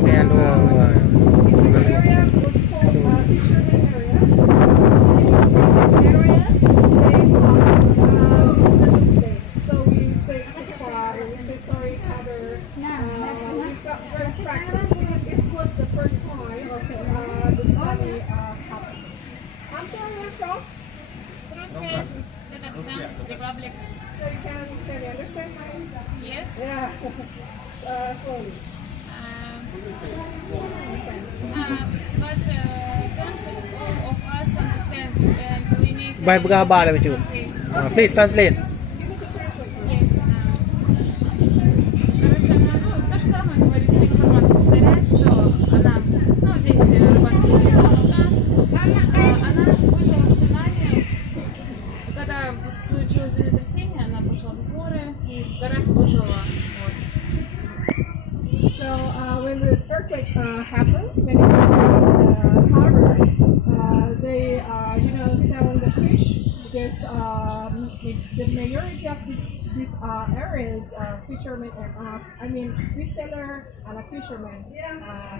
rangkaian dua. This area was called fisherman area. This area, they so we say Selamat, we say sorry to other. We got very practical because it was the first time the tsunami happened. I'm sorry, where from? Rusia, Tatarstan, Republic. So you can you understand my? Yes. Yeah. Slowly. But don't all of us understand, and we need to Baik berkhabar dah macam. Please translate. Yes. Короче, она, то же самое говорит, всю информацию повторяет, что она, здесь рыбацкая деревушка, она выжила в цунами, когда случилось землетрясение, она пошла в горы и в горах выжила. Вот. So when the earthquake happened, when it happened in the harbor, they selling the fish because the majority of these areas fishermen and fish seller and a fisherman.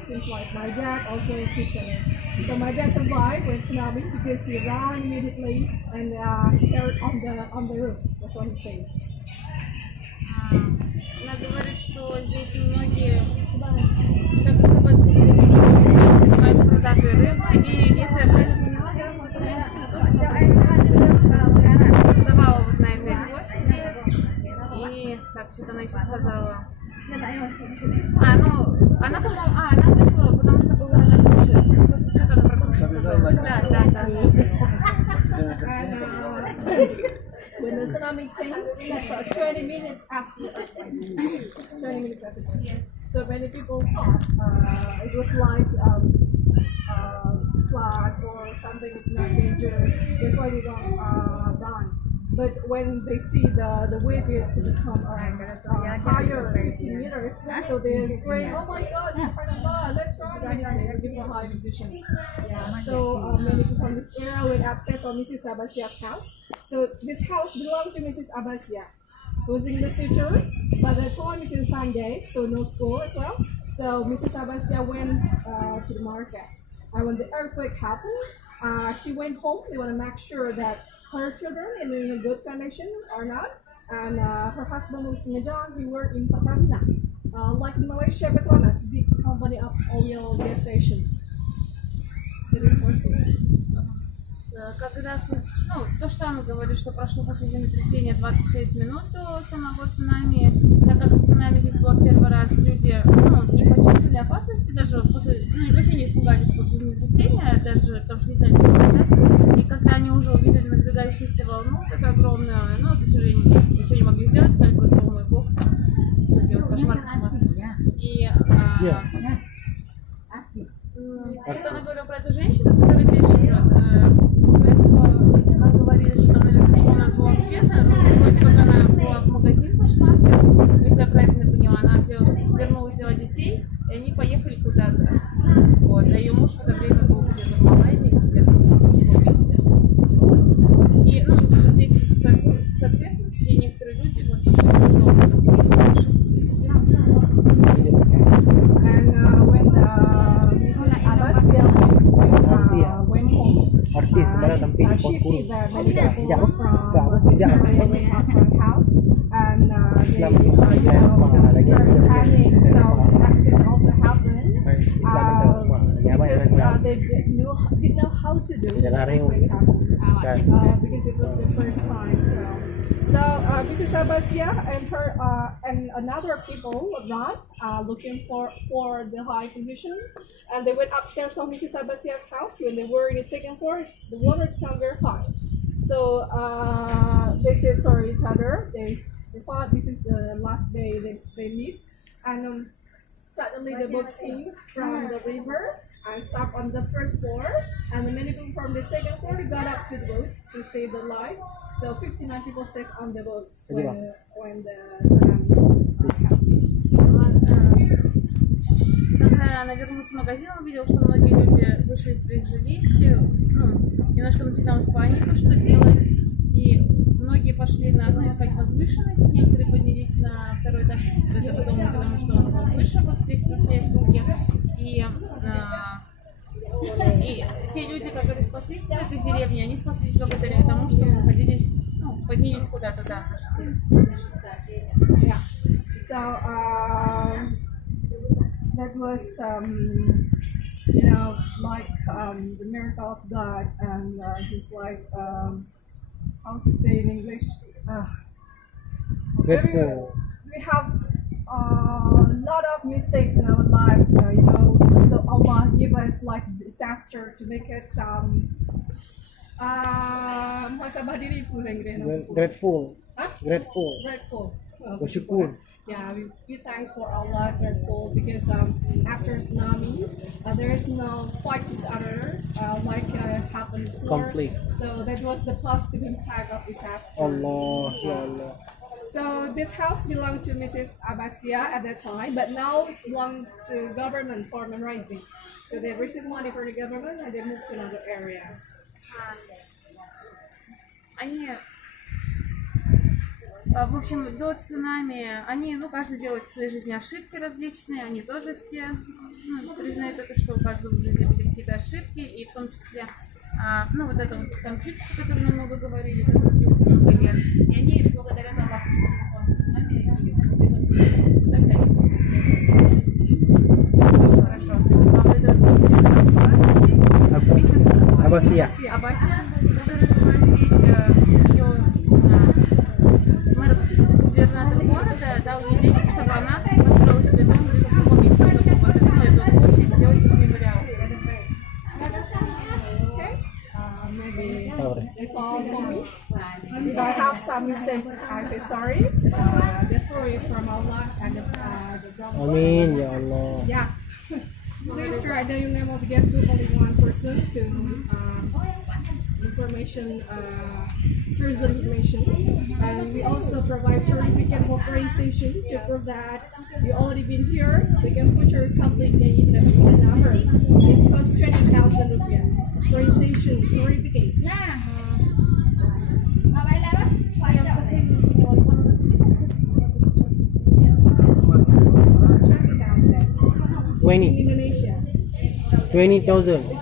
Seems like my dad also a fish seller. So my dad survived when tsunami because he ran immediately and he carried on the roof. That's what he said. Она говорит, что здесь многие, как рыбацкие деревушки, занимаются продажей рыбы, и если я правильно поняла, продавала вот на этой площади, и так, что-то она еще сказала. Она, по-моему, она вышла, потому что была на крыше, что-то она про крышу сказала. Да. When the tsunami came, that's 20 minutes after. 20 minutes after. Yes. So many people thought it was like flood or something is not dangerous. That's why they don't run. But when they see the wave it's become higher, 15 meters, so they scream, "Oh my God, subhanallah, let's run!" They give a high position. Yeah. So many people from this area went upstairs on Mrs. Abbasia's house. So this house belonged to Mrs. Abbasia, who was English teacher, but the time is in Sunday, so no school as well. So Mrs. Abbasia went to the market. And when the earthquake happened, she went home. They want to make sure that her children are in a good condition or not. And her husband was Medan. He worked in Pertamina, like in Malaysia, Petronas, big company of oil gas station. Когда, то же самое говорит, что прошло после землетрясения 26 минут до самого цунами, так как цунами здесь было в первый раз, люди не почувствовали опасности, даже после, вообще не испугались после землетрясения, даже потому что не знали, что ожидать. И когда они уже увидели надвигающуюся волну, вот эту огромную, тут уже ничего не могли сделать, сказали просто: "О мой бог, что делать, кошмар". И что-то она говорила про эту женщину, которая здесь живет. Она говорила, что там, наверное, что она была где-то, вроде как она была в магазин пошла, если я правильно поняла, она вернулась, взяла детей, и они поехали куда-то. Вот. А ее муж в это время был где-то в Малайзии, где-то в месте. И здесь с ответственности некоторые люди Artis, she see that many people from this area went up to her house and they were panic, so accident also happened because they didn't know how to do it because it was the first time. So Mrs. Abbasia and her and another people run looking for the high position, and they went upstairs on Mrs. Abbasia's house. When they were in the second floor, the water became very high. So they said sorry to each other. They thought this is the last day they meet, and suddenly the boat came from the river and stopped on the first floor, and the many people from the second floor got up to the boat to save their life. So 59 people sick on the boat when the tsunami happened. Когда она вернулась в магазин, увидела, что многие люди вышли из своих жилищ, немножко начиналась паника, что делать, и многие пошли на, ну, искать возвышенность, некоторые поднялись на второй этаж этого дома, потому что он был выше, вот здесь во всей округе. И те люди, которые спаслись из этой деревни, они спаслись благодаря тому, что находились, ну, поднялись куда-то, да, нашли возвышенность. Yeah. So that was, you know, like the miracle of God, and He's like, how to say in English? Grateful. We have a lot of mistakes in our life, you know. So Allah give us like disaster to make us muhasabah diri pun Grateful. Huh? Grateful. Grateful. Bersyukur. Yeah, we thanks for Allah, grateful, because after tsunami, there is no fight each other like happened before. Conflict. So that was the positive impact of disaster. Allah, ya Allah. So this house belonged to Mrs. Abbasia at that time, but now it's belonged to government for fundraising. So they received money for the government and they moved to another area. Они, в общем, до цунами, они, ну, каждый делает в своей жизни ошибки различные, они тоже все, ну, признают это, что у каждого в жизни были какие-то ошибки, и в том числе, ну, вот этот вот конфликт, о котором мы много говорили, который длился много лет, и они благодарят Аллаху, что он послал цунами, и то есть они хорошо. А вот это вот Abbasia. Аббасия, которая жила здесь, ее мэр, губернатор города дал ей денег, чтобы она построила себе дом где-то в другом месте, чтобы вот эту площадь сделать мемориал. Maybe it's all for me. If I have some mistake, I say sorry. The floor is from Allah and the drum is Amin, ya Allah. Yeah. Please write down your name of the guest book, only one person to information, tourism information. And we also provide certificate of authorization to prove that you already been here. We can put your complete name and the number. It costs 20,000 rupiah. Authorization certificate. 20. In Indonesia. 20,000.